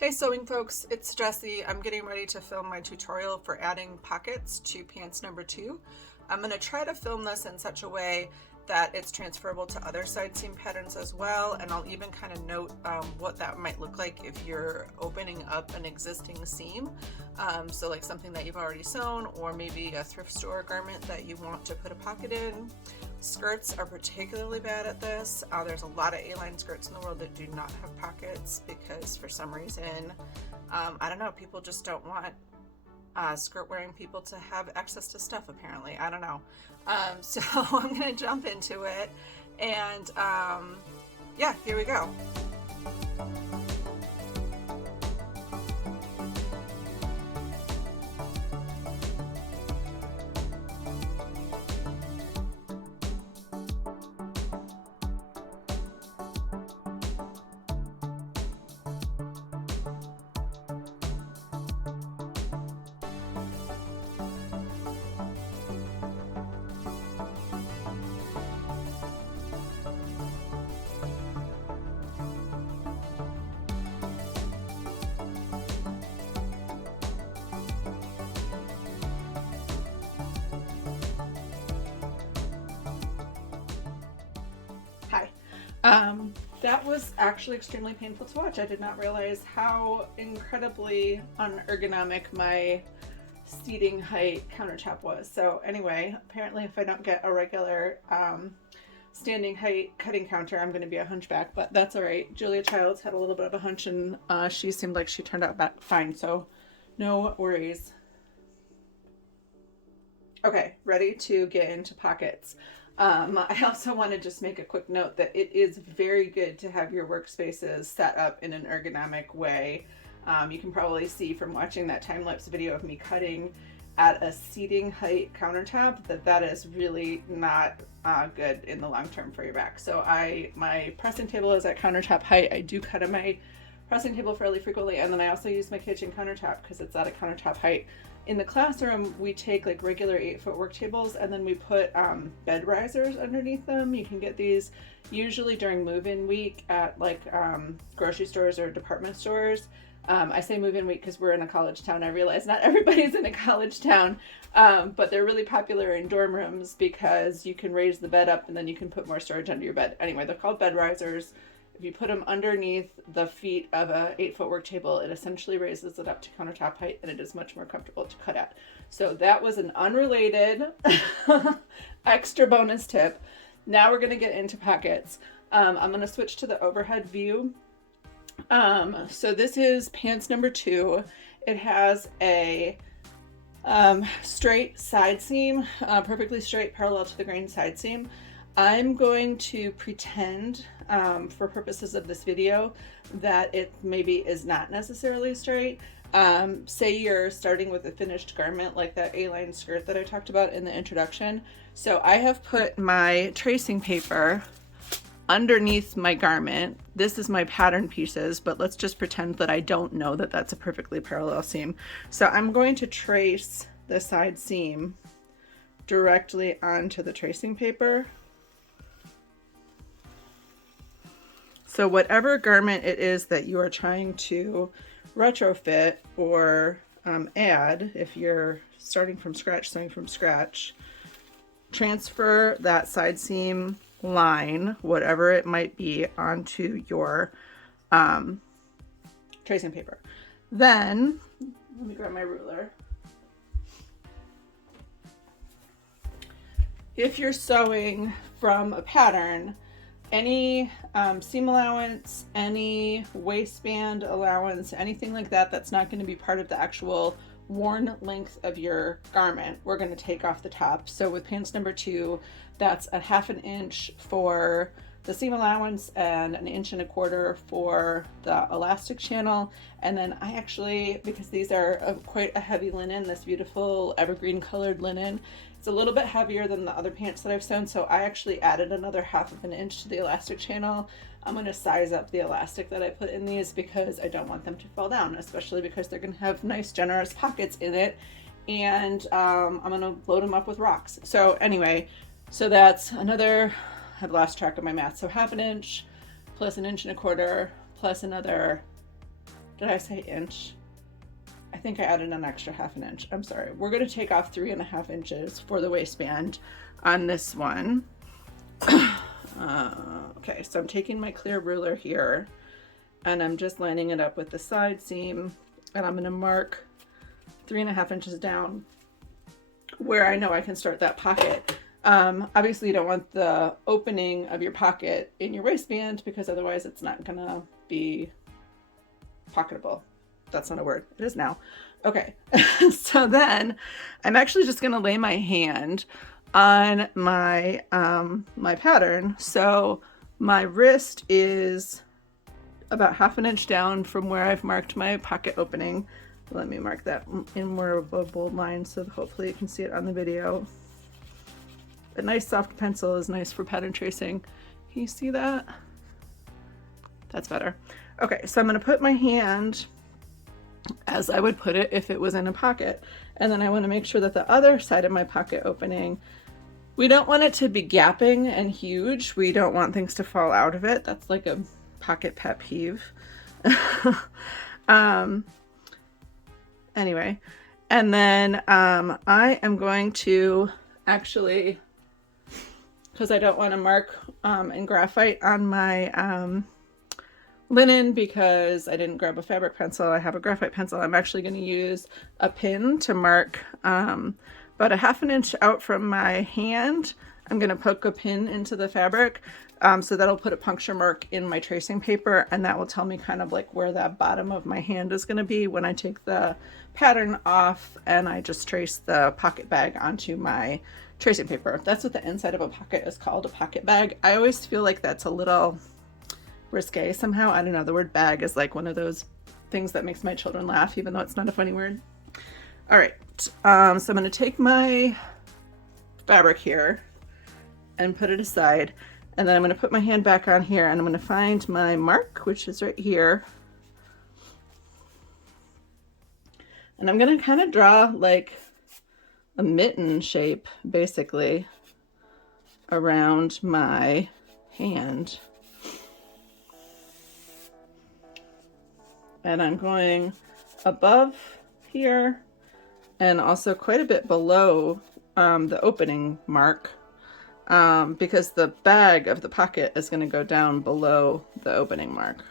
Hey sewing folks, it's Jessy. I'm getting ready to film my tutorial for adding pockets to pants number 2. I'm going to try to film this in such a way that it's transferable to other side seam patterns as well, and I'll even kind of note what that might look like if you're opening up an existing seam. So like something that you've already sewn, or maybe a thrift store garment that you want to put a pocket in. Skirts are particularly bad at this. There's a lot of A-line skirts in the world that do not have pockets because for some reason, I don't know, people just don't want skirt wearing people to have access to stuff apparently. I don't know. So I'm gonna jump into it and yeah, here we go. That was actually extremely painful to watch. I did not realize how incredibly unergonomic my seating height countertop was. So anyway, apparently if I don't get a regular standing height cutting counter, I'm going to be a hunchback, but that's all right. Julia Childs had a little bit of a hunch and she seemed like she turned out fine, so no worries. Okay, ready to get into pockets. I also want to just make a quick note that it is very good to have your workspaces set up in an ergonomic way. You can probably see from watching that time-lapse video of me cutting at a seating height countertop that is really not good in the long term for your back. So my pressing table is at countertop height. I do cut at my pressing table fairly frequently, and then I also use my kitchen countertop because it's at a countertop height. In the classroom, we take like regular 8-foot work tables and then we put bed risers underneath them. You can get these usually during move-in week at like grocery stores or department stores. I say move-in week because we're in a college town. I realize not everybody's in a college town, but they're really popular in dorm rooms because you can raise the bed up and then you can put more storage under your bed. Anyway, they're called bed risers. If you put them underneath the feet of a 8-foot work table, it essentially raises it up to countertop height and it is much more comfortable to cut at. So that was an unrelated extra bonus tip. Now we're going to get into pockets. I'm going to switch to the overhead view. So this is pants number 2. It has a straight side seam, perfectly straight, parallel to the grain side seam. I'm going to pretend for purposes of this video that it maybe is not necessarily straight. Say you're starting with a finished garment like that A-line skirt that I talked about in the introduction. So I have put my tracing paper underneath my garment. This is my pattern pieces, but let's just pretend that I don't know that that's a perfectly parallel seam. So I'm going to trace the side seam directly onto the tracing paper. So whatever garment it is that you are trying to retrofit or add, if you're starting from scratch, sewing from scratch, transfer that side seam line, whatever it might be, onto your tracing paper. Then, let me grab my ruler. If you're sewing from a pattern, any seam allowance, any waistband allowance, anything like that that's not going to be part of the actual worn length of your garment, we're going to take off the top. So with pants number 2, that's a 1/2 inch for the seam allowance and 1 1/4 inches for the elastic channel. And then I actually, because these are quite a heavy linen, this beautiful evergreen colored linen, it's a little bit heavier than the other pants that I've sewn, so I actually added another 1/2 inch to the elastic channel. I'm going to size up the elastic that I put in these because I don't want them to fall down, especially because they're going to have nice generous pockets in it, and I'm going to load them up with rocks. So anyway, so that's another, I've lost track of my math, so 1/2 inch plus 1 1/4 inches plus another Did I say inch? I think I added an extra ½ inch. I'm sorry. We're going to take off 3.5 inches for the waistband on this one. Okay, so I'm taking my clear ruler here and I'm just lining it up with the side seam, and I'm going to mark 3.5 inches down where I know I can start that pocket. Obviously you don't want the opening of your pocket in your waistband because otherwise it's not gonna be pocketable. That's not a word. It is now. Okay. So then I'm actually just gonna lay my hand on my my pattern. So my wrist is about ½ an inch down from where I've marked my pocket opening. Let me mark that in more of a bold line so hopefully you can see it on the video. A nice soft pencil is nice for pattern tracing. Can you see that? That's better. Okay, so I'm going to put my hand as I would put it if it was in a pocket. And then I want to make sure that the other side of my pocket opening, we don't want it to be gapping and huge. We don't want things to fall out of it. That's like a pocket pet peeve. Anyway, and then I am going to actually, because I don't want to mark in graphite on my linen because I didn't grab a fabric pencil. I have a graphite pencil. I'm actually going to use a pin to mark about ½ an inch out from my hand. I'm going to poke a pin into the fabric. So that'll put a puncture mark in my tracing paper, and that will tell me kind of like where that bottom of my hand is going to be when I take the pattern off and I just trace the pocket bag onto my tracing paper. That's what the inside of a pocket is called, a pocket bag. I always feel like that's a little risque somehow. I don't know. The word bag is like one of those things that makes my children laugh, even though it's not a funny word. All right. So I'm going to take my fabric here and put it aside. And then I'm going to put my hand back on here and I'm going to find my mark, which is right here. And I'm going to kind of draw like a mitten shape, basically, around my hand. And I'm going above here and also quite a bit below the opening mark. Because the bag of the pocket is going to go down below the opening mark.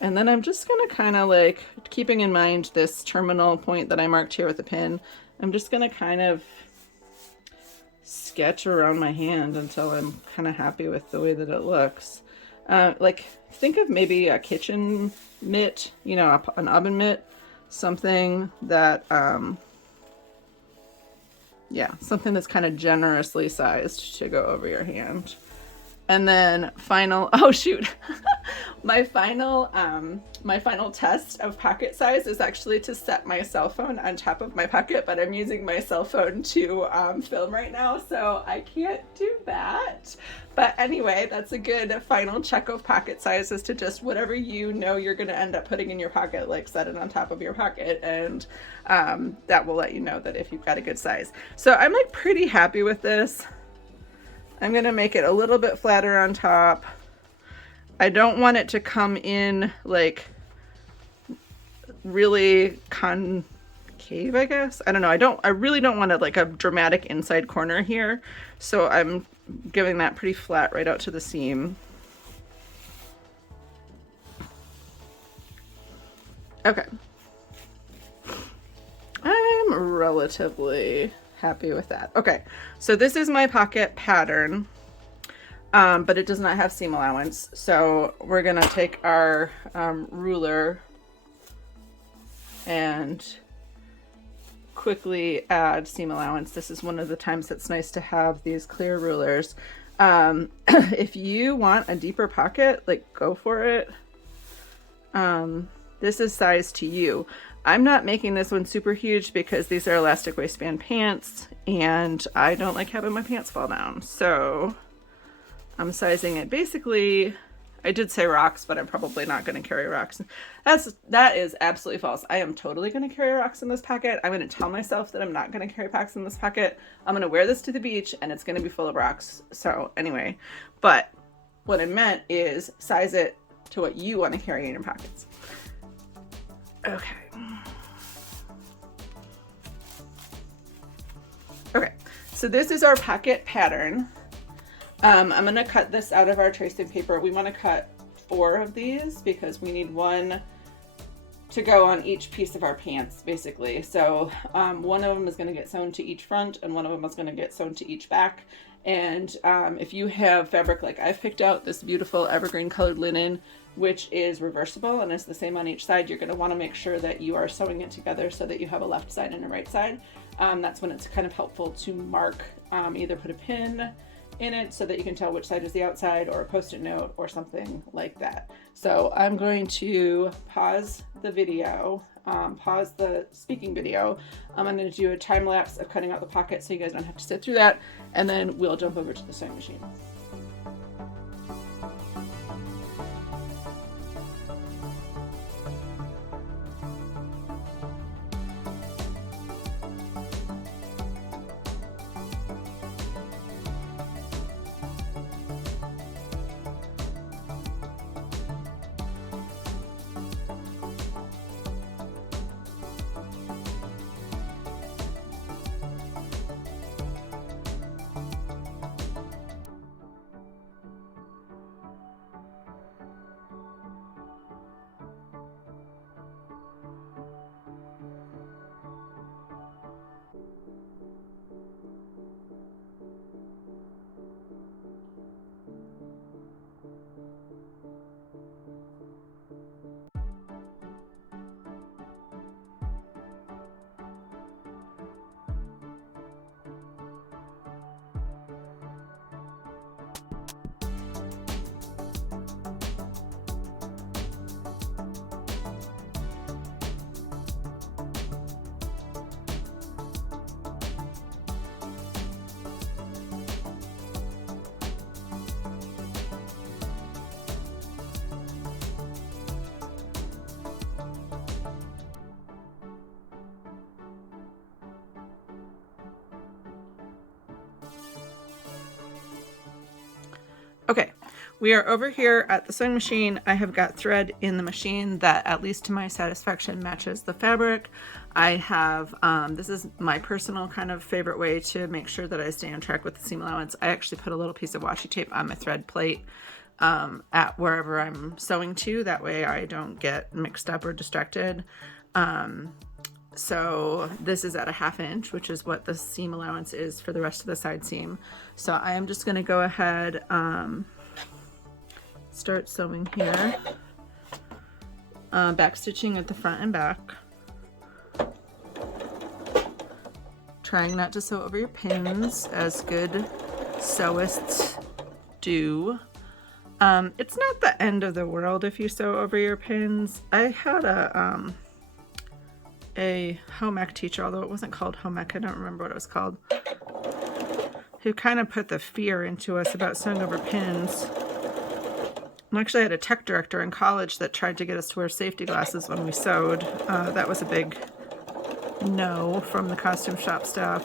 And then I'm just going to kind of like, keeping in mind this terminal point that I marked here with a pin, I'm just going to kind of sketch around my hand until I'm kind of happy with the way that it looks. Like think of maybe a kitchen mitt, you know, an oven mitt, something that, yeah, something that's kind of generously sized to go over your hand. And then oh shoot, my final test of pocket size is actually to set my cell phone on top of my pocket, but I'm using my cell phone to film right now, so I can't do that. But anyway, that's a good final check of pocket size, is to just whatever you know you're going to end up putting in your pocket, like set it on top of your pocket, and that will let you know that if you've got a good size. So I'm like pretty happy with this. I'm going to make it a little bit flatter on top. I don't want it to come in like really concave, I guess. I don't know. I really don't want like a dramatic inside corner here. So I'm giving that pretty flat right out to the seam. Okay. I'm relatively happy with that. Okay, so this is my pocket pattern, but it does not have seam allowance. So we're gonna take our ruler and quickly add seam allowance. This is one of the times it's nice to have these clear rulers. If you want a deeper pocket, like go for it. This is size to you. I'm not making this one super huge because these are elastic waistband pants and I don't like having my pants fall down. So I'm sizing it basically, I did say rocks, but I'm probably not going to carry rocks. That is absolutely false. I am totally going to carry rocks in this pocket. I'm going to tell myself that I'm not going to carry packs in this pocket. I'm going to wear this to the beach and it's going to be full of rocks. So anyway, but what I meant is size it to what you want to carry in your pockets. Okay. Okay, so this is our pocket pattern. I'm going to cut this out of our tracing paper. We want to cut 4 of these because we need one to go on each piece of our pants, basically. So one of them is going to get sewn to each front and one of them is going to get sewn to each back. And if you have fabric like I've picked out, this beautiful evergreen colored linen, which is reversible and is the same on each side, you're going to want to make sure that you are sewing it together so that you have a left side and a right side. That's when it's kind of helpful to mark, either put a pin in it so that you can tell which side is the outside, or a post-it note or something like that. So I'm going to pause the video, pause the speaking video. I'm going to do a time lapse of cutting out the pocket so you guys don't have to sit through that, and then we'll jump over to the sewing machine. Okay, we are over here at the sewing machine. I have got thread in the machine that, at least to my satisfaction, matches the fabric. I have, this is my personal kind of favorite way to make sure that I stay on track with the seam allowance. I actually put a little piece of washi tape on my thread plate at wherever I'm sewing to. That way I don't get mixed up or distracted. So this is at a 1/2 inch, which is what the seam allowance is for the rest of the side seam. So I am just going to go ahead, start sewing here, back stitching at the front and back, trying not to sew over your pins as good sewists do. It's not the end of the world if you sew over your pins. I had a home ec teacher, although it wasn't called home ec, I don't remember what it was called, who kind of put the fear into us about sewing over pins. I actually had a tech director in college that tried to get us to wear safety glasses when we sewed. That was a big no from the costume shop staff.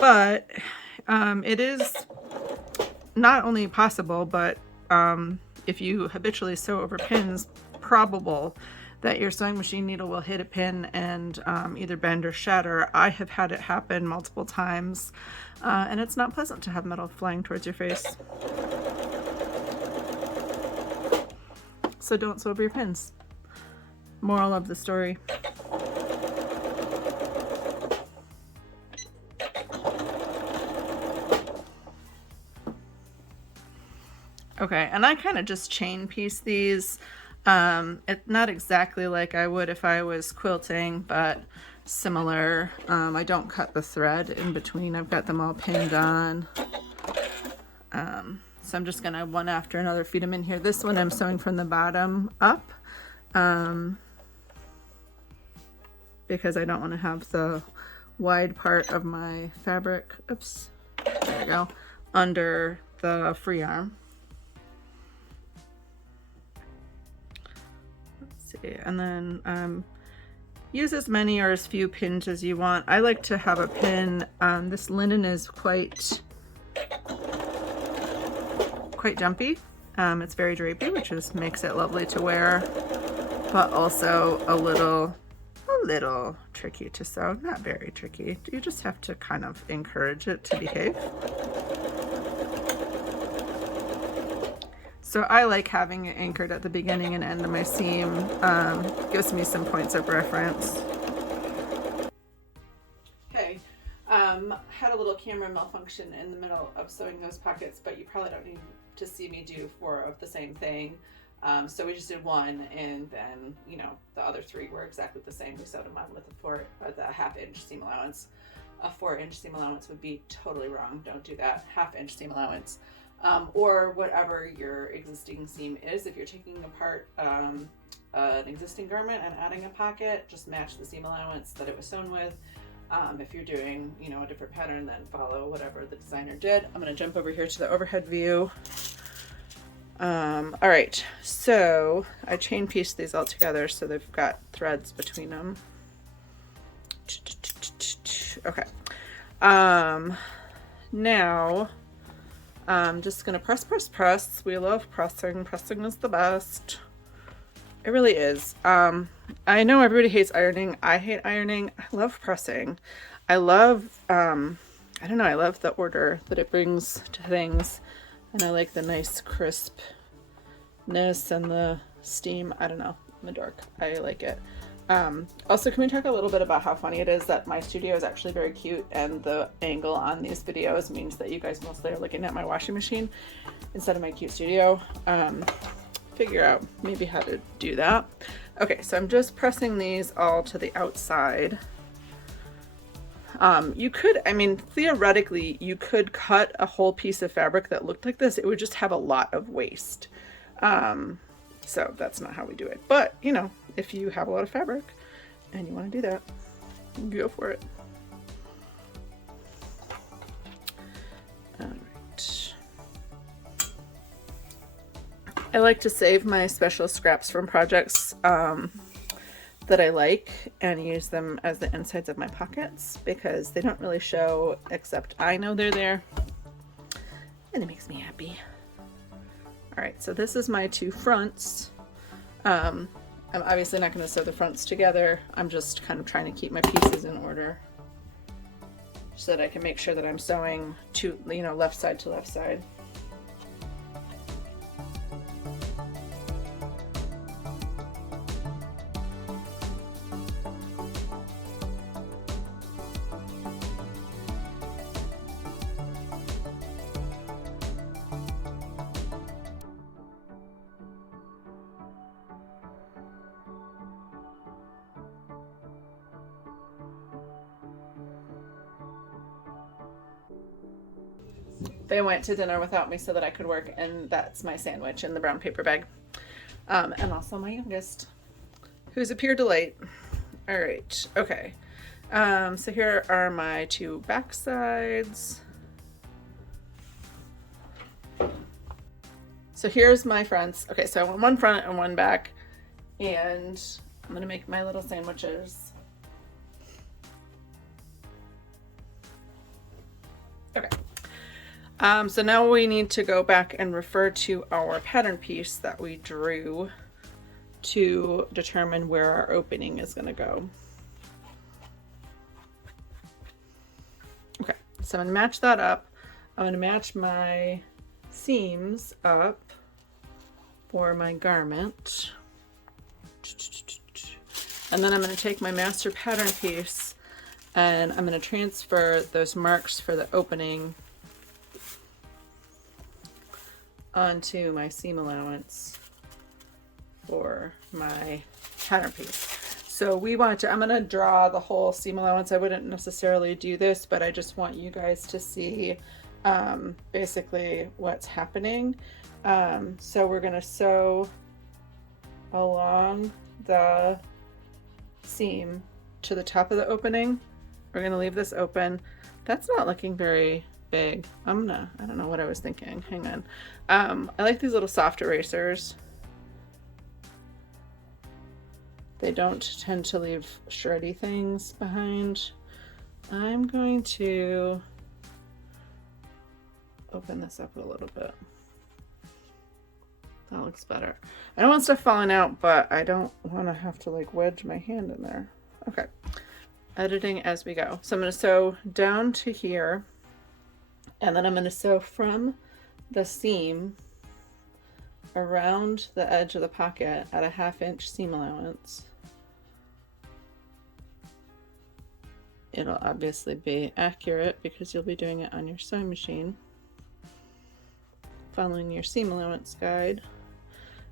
But it is not only possible, but if you habitually sew over pins, probable that your sewing machine needle will hit a pin and either bend or shatter. I have had it happen multiple times, and it's not pleasant to have metal flying towards your face. So don't sew over your pins. Moral of the story. Okay, and I kind of just chain piece these. It's not exactly like I would if I was quilting, but similar. I don't cut the thread in between. I've got them all pinned on. So I'm just gonna one after another feed them in here. This one I'm sewing from the bottom up, because I don't want to have the wide part of my fabric, oops, there we go, under the free arm. And then use as many or as few pins as you want. I like to have a pin. This linen is quite jumpy, It's very drapey, which makes it lovely to wear, but also a little tricky to sew. Not very tricky. You just have to kind of encourage it to behave. So I like having it anchored at the beginning and end of my seam. Gives me some points of reference. Okay, had a little camera malfunction in the middle of sewing those pockets, but you probably don't need to see me do 4 of the same thing. So we just did 1, and then, you know, the other 3 were exactly the same. We sewed them on with the 1/2 inch seam allowance. A 4-inch seam allowance would be totally wrong. Don't do that. 1/2 inch seam allowance. Or whatever your existing seam is. If you're taking apart an existing garment and adding a pocket, just match the seam allowance that it was sewn with. If you're doing, you know, a different pattern, then follow whatever the designer did. I'm going to jump over here to the overhead view. All right, so I chain pieced these all together so they've got threads between them. Okay. Now I'm just gonna press. We love pressing. Pressing is the best. It really is. I know everybody hates ironing. I hate ironing. I love pressing. I love, I don't know, I love the order that it brings to things. And I like the nice crispness and the steam. I don't know. I'm a dork. I like it. Also, can we talk a little bit about how funny it is that my studio is actually very cute, and the angle on these videos means that you guys mostly are looking at my washing machine instead of my cute studio. Figure out maybe how to do that. Okay, so I'm just pressing these all to the outside. You could, I mean, theoretically, you could cut a whole piece of fabric that looked like this. It would just have a lot of waste. So that's not how we do it. But, you know, if you have a lot of fabric and you want to do that, go for it. All right. I like to save my special scraps from projects that I like and use them as the insides of my pockets because they don't really show except I know they're there, and it makes me happy. All right, so this is my 2 fronts. I'm obviously not going to sew the fronts together. I'm just kind of trying to keep my pieces in order so that I can make sure that I'm sewing to, you know, left side to left side. They went to dinner without me so that I could work, and that's my sandwich in the brown paper bag. And also my youngest, who's appeared late. All right, okay. So here are my 2 back sides. So here's my fronts. Okay, so I want 1 front and 1 back, and I'm gonna make my little sandwiches. Okay. So now we need to go back and refer to our pattern piece that we drew to determine where our opening is going to go. Okay, so I'm going to match that up. I'm going to match my seams up for my garment. And then I'm going to take my master pattern piece and I'm going to transfer those marks for the opening onto my seam allowance for my pattern piece. So we want to, I'm going to draw the whole seam allowance. I wouldn't necessarily do this, but I just want you guys to see basically what's happening. So we're going to sew along the seam to the top of the opening. We're going to leave this open. That's not looking very big. I don't know what I was thinking. Hang on. I like these little soft erasers. They don't tend to leave shreddy things behind. I'm going to open this up a little bit. That looks better. I don't want stuff falling out, but I don't want to have to like wedge my hand in there. Okay. Editing as we go. So I'm going to sew down to here, and then I'm going to sew from the seam around the edge of the pocket at a 1/2 inch seam allowance. It'll obviously be accurate because you'll be doing it on your sewing machine, following your seam allowance guide.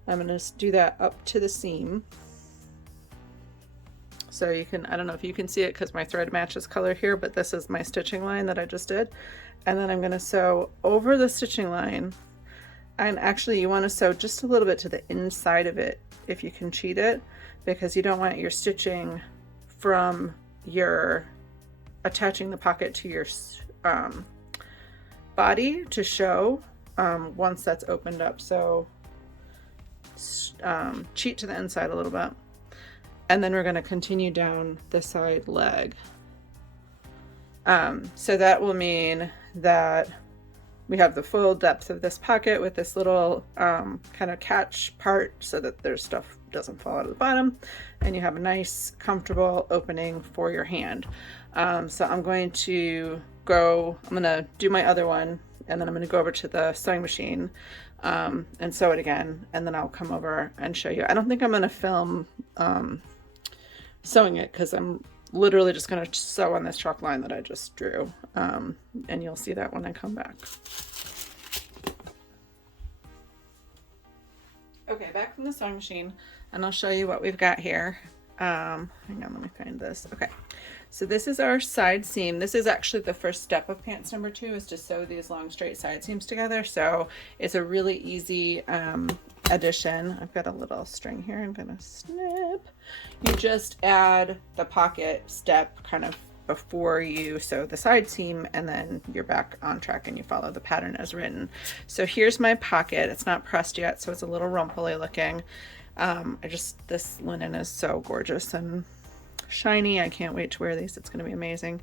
I'm going to do that up to the seam. So you can, I don't know if you can see it because my thread matches color here, but this is my stitching line that I just did. And then I'm going to sew over the stitching line. And actually you want to sew just a little bit to the inside of it if you can cheat it, because you don't want your stitching from your attaching the pocket to your body to show once that's opened up. So cheat to the inside a little bit. And then we're going to continue down the side leg. So that will mean that we have the full depth of this pocket with this little kind of catch part so that their stuff doesn't fall out of the bottom, and you have a nice comfortable opening for your hand. So I'm going to do my other one, and then I'm going to go over to the sewing machine and sew it again, and then I'll come over and show you. I don't think I'm going to film sewing it because I'm literally just going to sew on this chalk line that I just drew, and you'll see that when I come back. Okay, back from the sewing machine, and I'll show you what we've got here. Hang on, let me find this. Okay, so this is our side seam. This is actually the first step of pants number 2, is to sew these long straight side seams together. So it's a really easy addition. I've got a little string here I'm gonna snip. You just add the pocket step kind of before you sew the side seam, and then you're back on track and you follow the pattern as written. So here's my pocket. It's not pressed yet, so it's a little rumply looking. This linen is so gorgeous and shiny. I can't wait to wear these. It's going to be amazing.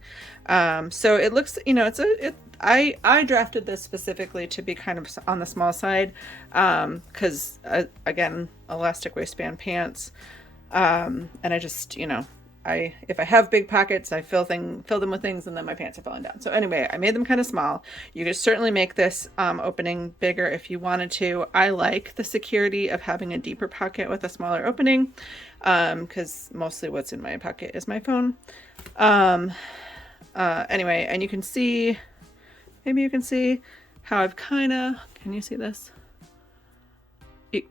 So it looks, you know, I drafted this specifically to be kind of on the small side, because again, elastic waistband pants. And I just, you know, if I have big pockets, I fill them with things, and then my pants are falling down. So anyway, I made them kind of small. You could certainly make this opening bigger if you wanted to. I like the security of having a deeper pocket with a smaller opening, because mostly what's in my pocket is my phone. Anyway, and you can see, maybe you can see how I've kind of, can you see this?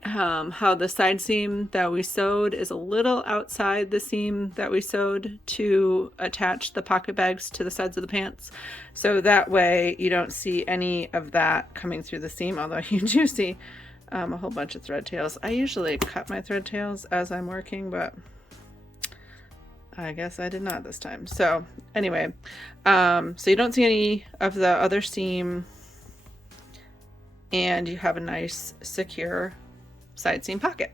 How the side seam that we sewed is a little outside the seam that we sewed to attach the pocket bags to the sides of the pants. So that way you don't see any of that coming through the seam, although you do see a whole bunch of thread tails. I usually cut my thread tails as I'm working, but I guess I did not this time. So anyway, so you don't see any of the other seam, and you have a nice secure side seam pocket.